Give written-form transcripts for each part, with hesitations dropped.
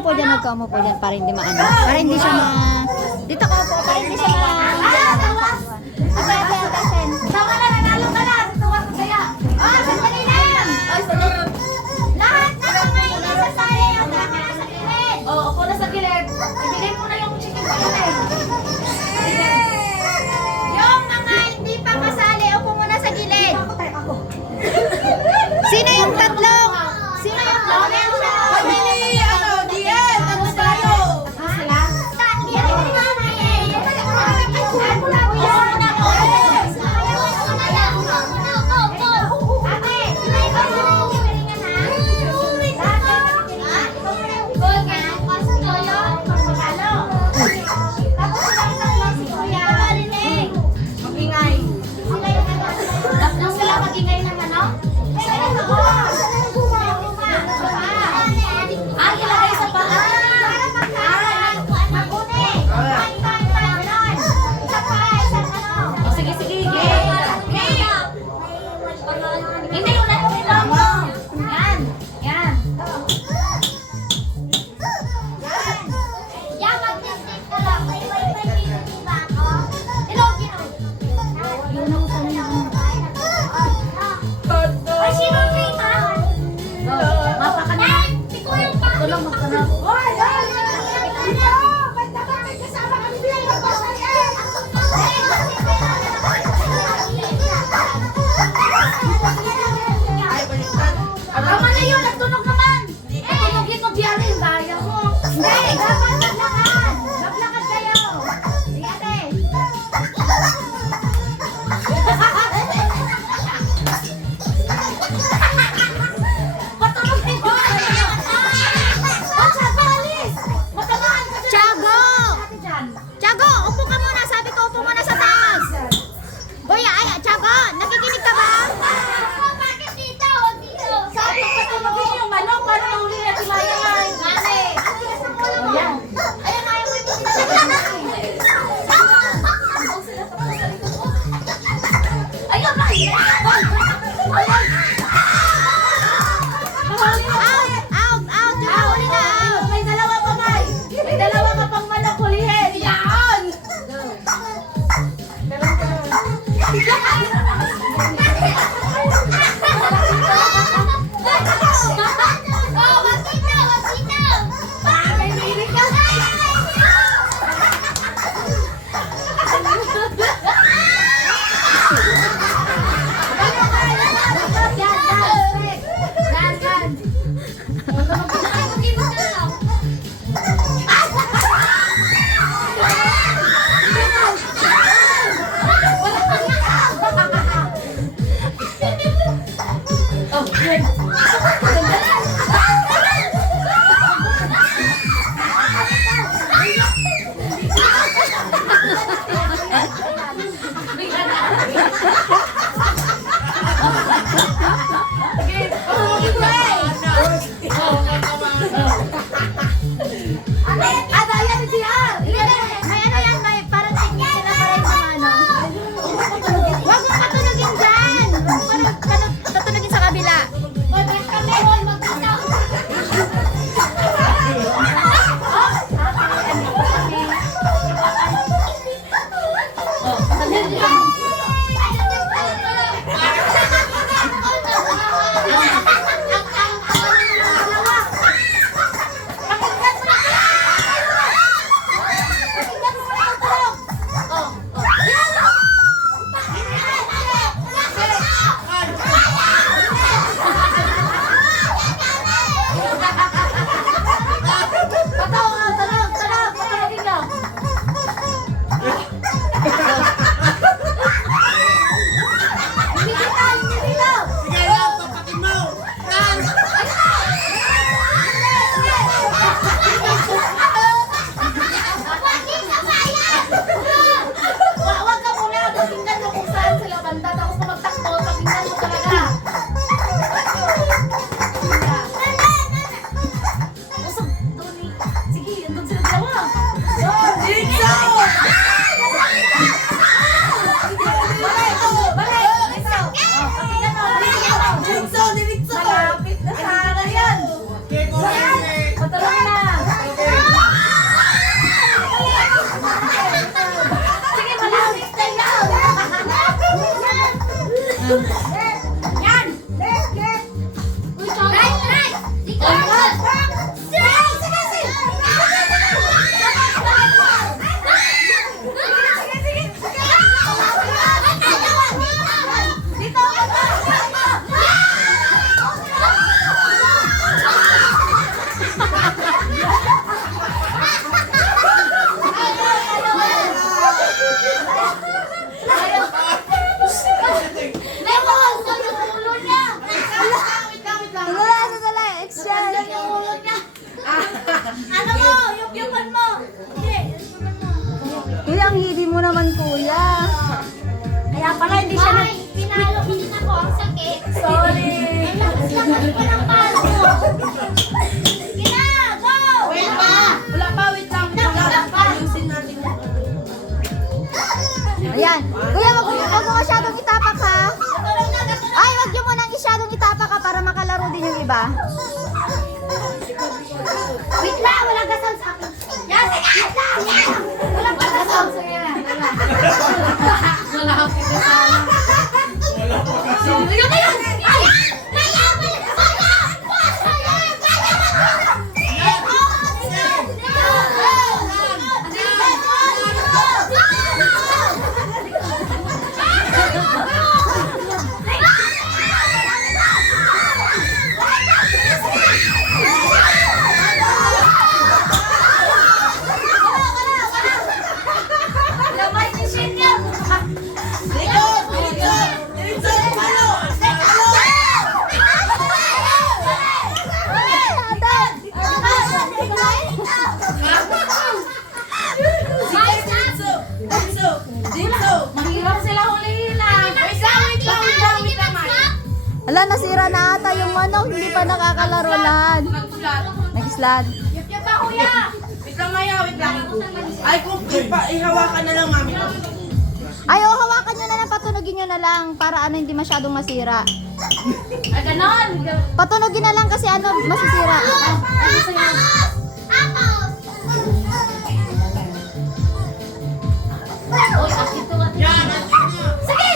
po dyan, huwag ka umupo dyan para hindi maano. Para hindi siya ma... Dito ka po, para hindi siya ma... Tama na, nanalo ka na. Tuwa ko kaya. Sandali lang. Lahat na mga hindi sasali yung mga nasa gilid. Oo, ako na sa gilid. Ibigay mo na yung chicken ko yun eh. Yung mga hindi pa kasali, upo muna sa gilid. Ako. Sino yung tatlong? Sino yung tatlong? Pamili, Dian, ano tayo? Sila? ang hidi mo naman, kuya. Kaya pala hindi siya nag... Pinalo ko din ako. Ang sakit. Sorry. Lakas pa ng palo ko. Gina, go! Wait pa! Wala pa, wait lang. Ayusin natin yan. Ayan. Kuya, wag mo masyadong itapak, ha? Ay, wag niyo munang masyadong itapak, ha, para makalaro din yung iba. Wait lang, walang gasal sa akin. Yes, wait lang! Walang gasal sa akin. Wala kang pinasama. Yun na yun! Ay! Mahirap sila hulihin lang. Wait lang, Mike. Hala, nasira na ata yung manok. Hindi pa nakakalaro lahat. Nag-flat. Nag-slide. Yup pa, kuya. Wait lang, Maya, wait lang. Ay, kung ihawakan na lang, mami. Ay, hawakan nyo na lang. Patunogin nyo na lang. Para hindi masyadong masira. Ah, ganon. Patunogin na lang kasi masisira. Oy, akit to, akit. Sige!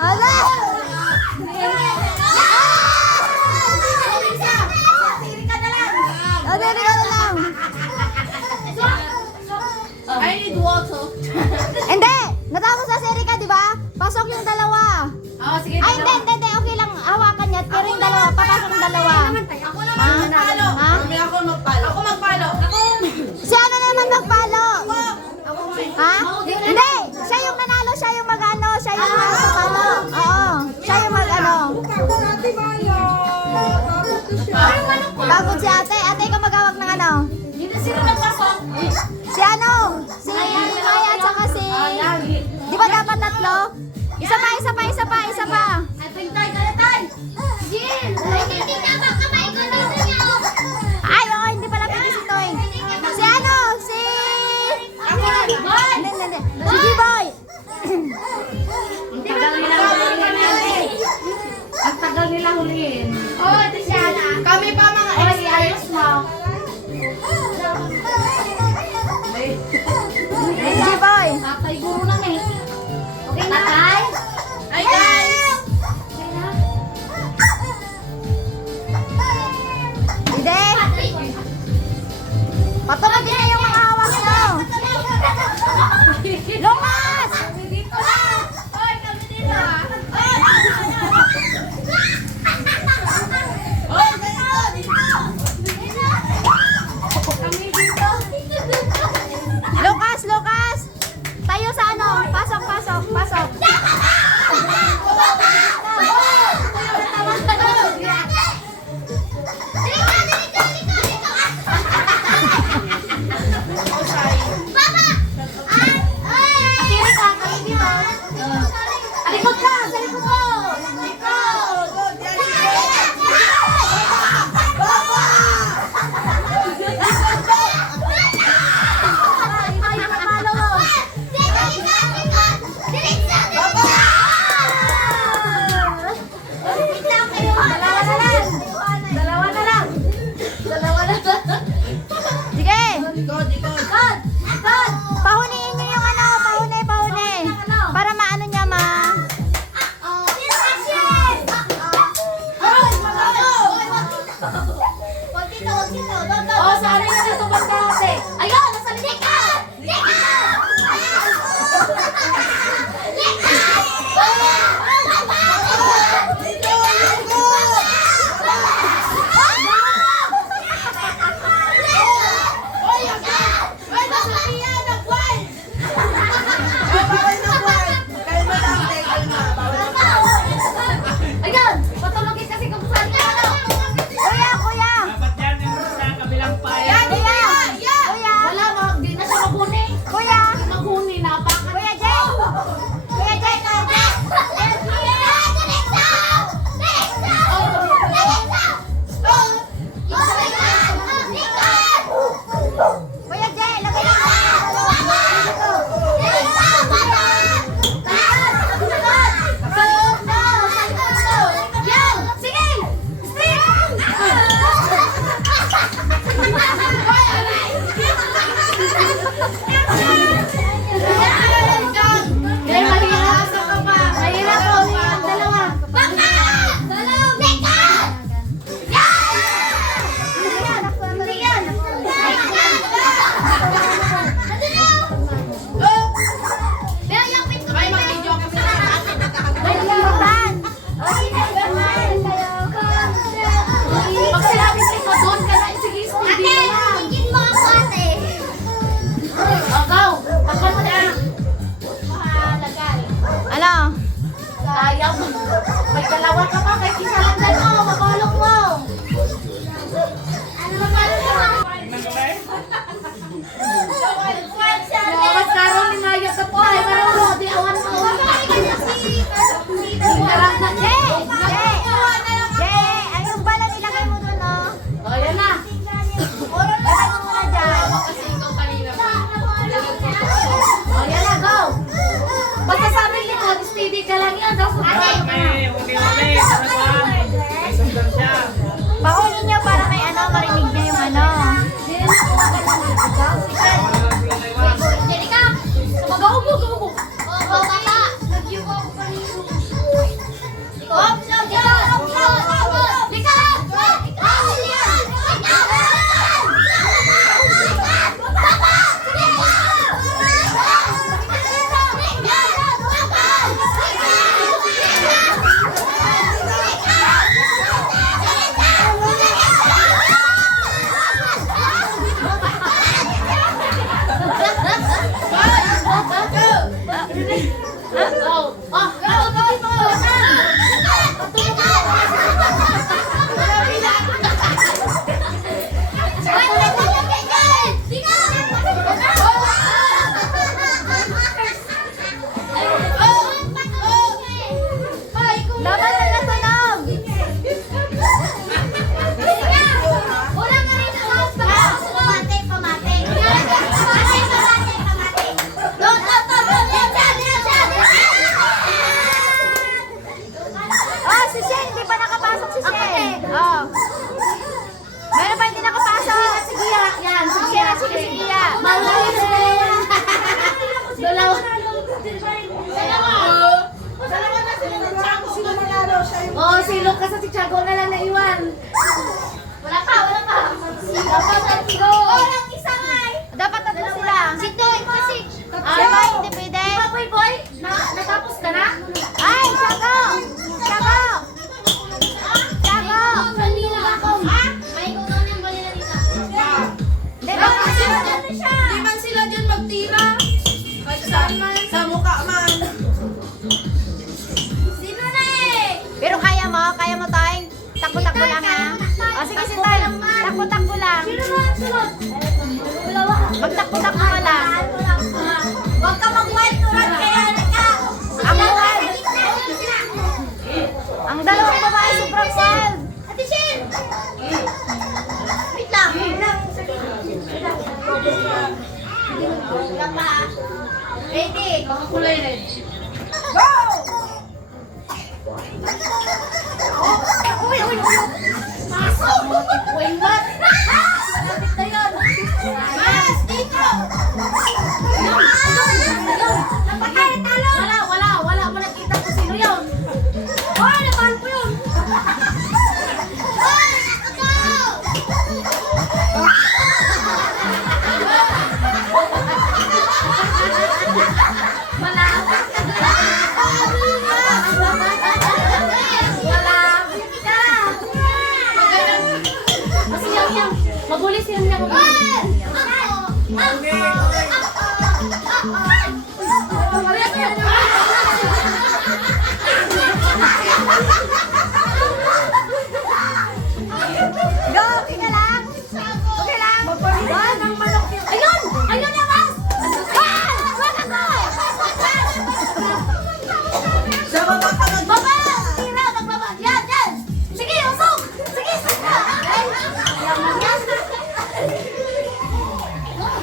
Ala! Dali ka na lang. I need water. Hindi! Natapos na si Erika, di ba? Pasok yung dalawa. Oh, sige. Ay, hindi. Okay lang. Hawakan niya. Pero yung dalawa, papasok yung dalawa. Ako naman. Magpalo. Ha? Mami, ako magpalo. Ako magpalo. Si ano naman magpalo? Ha? Hindi! Siya yung nanalo, siya yung mag-ano, siya yung magpalo. Oo. Siya yung mag-ano. Pagod si ate. Ate, ikaw magawag ng ano? Dito sino nagpasok? Si ano? Si Maya at saka si... Di ba dapat tatlo? Isa pa. Ay, pintay, galatan. Jill! Ay, hindi na ba kamay ko dito niyo? Ay, oo, hindi pala pwede si Toy. Si ano? Si... Boy! Hindi. Si G-Boy. Ang tagal nila huliin. Oh, ito siya na. Kami pa mga Oy, ayos mo. Si G-Boy. Tatay guro lang eh. Okay na? Tatay? Hi, guys! Okay na? Hindi. Patulogin na yung mga hawak nyo. Lumas! Dito na! Oy, kami dito ah. Oh, dito! Kami dito. Lucas! Tayo sa ano? Pasok. Alikot ka! Sa likod mo! Dalawa na lang. Sige. Dito. Pahuniin nyo yung ano. Pahuni. Para maano niya Oh, saan yung natubad ka ate? Ayun! Nasa likod! Dalawa ka pa kay kisalandan mo, mabalong mo. Ano mabalong mo? Lawas karon ni Mayo ka po, ay maralo, di awan mo. Tarang na, Ay, yung bala nilagay mo doon, no? oh, yan na. Lagay mo muna dyan. Oh, yan na, go. Basta sabi likod, steady ka lang yan. Tapos Paunin niyo para may ano, marinig niya yung ano. Jadi ka, sumaga-ubo. Oh, tata. Nag-yubo ako kanino. Hop, Dapat na natunog. Oh, si Shen, hindi pa nakapasok si Shen. Oh. Meron pa hindi nakapasok. Sige, yan. Sige, Sige, Gia. Malalim na yan. Dalawa. Dalawa na sila ng Tiago, sila manalo siya yung... Oh, si Lucas at si Tiago na lang naiwan. Wala pa. Dapat at si Go. Walang isa nga eh. Dapat tatlo sila. Si Toy kasi. Diba, hindi pwede? Di ba, boy? Natapos ka na? Ay, Tiago! Tiago! Tiago! Balila ako. Ha? May kukunin yung balila dito. Di ba? Di man sila dyan magtira. Kahit sa mukha man. Sino na eh? Pero kaya mo, Tay? Takbo-takbo lang, ha? O, sige, si Tay. Takbo-takbo lang. Sino na ang sunod? Dalawa. Magtakbo-takbo ka lang. Huwag ka mag-wild-turan kaya ka. Ang wild. Ang dalawang babae, sobrang wild. Ate Shin! Wait lang. Wait lang pa. Ready? Kakakulay rin. Go! Uy! Pasok! Uy, what? Malapit na yun. Mas, dito! Napatay, talo! Wala mo nakita kung sino yun. Oh, nabahan ko yun. Oh, nakagaw! Malapit ka Malapit ka! Magulis yan niya. Go, okay ka lang? Okay lang? Magpalitan ng manok yung... Ayun! Ayun na, Mas! Wag ako! Sa baba ka mag... Baba! Tira! Magbaba! Yan! Yan! Sige! Usok! Sige!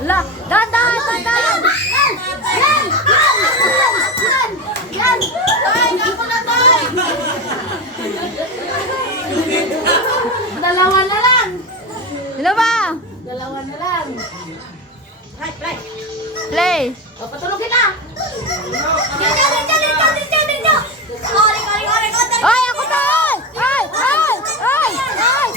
La, dandan! Yan! Yan! Yan! Tay! Ako na, Tay! Dalawa na lang! Hello ba? Dalawa na lang. Right, right. Play. O, patulogin na! Dito! Ori! Ay, ako to! Ay! Ay! Ay! Ay!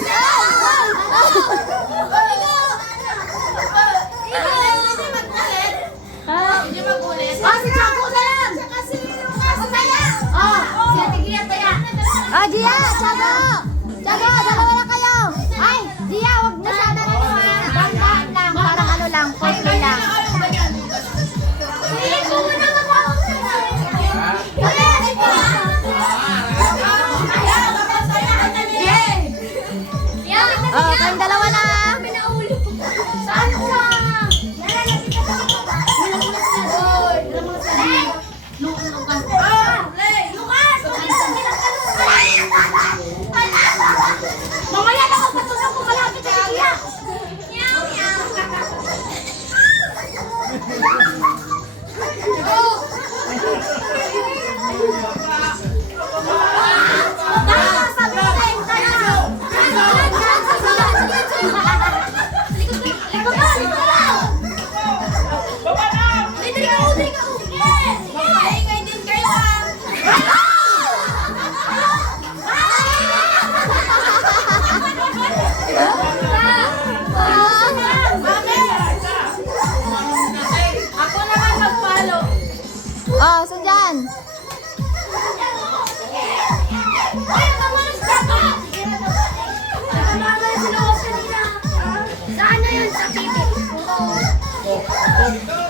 Hindi magulit. Ah, si Chaco na lang! Ako kaya! Oh, si Ate Gia kaya. Ah, Gia! Tiago! Tiago, dalawa na kayo! Ay, Gia, wag masyado na nyo, ha? Dahan lang, parang ano lang, foreplay lang. Piling ko muna ako.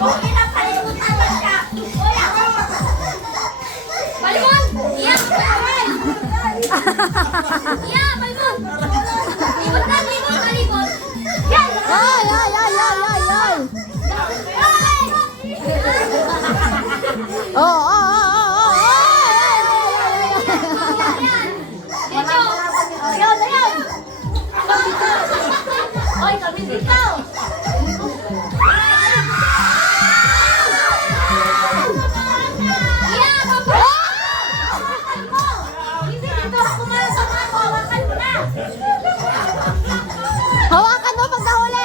Okay na, palimutan lang ka. Kuya. Palimon! Iya! Palimon! Iya! Palimon! Libot na! Libot! Libot! Yan! Ay, ay, ay, ay, ay, ay. Ay! Oh, oh, oh, oh, oh. Yan! Dito! Ayaw na yan! Oy, kami dito! Iya! Hawakan mo! Hindi dito ako kumalasama ko! Hawakan mo na! Hawakan mo pag nahuli.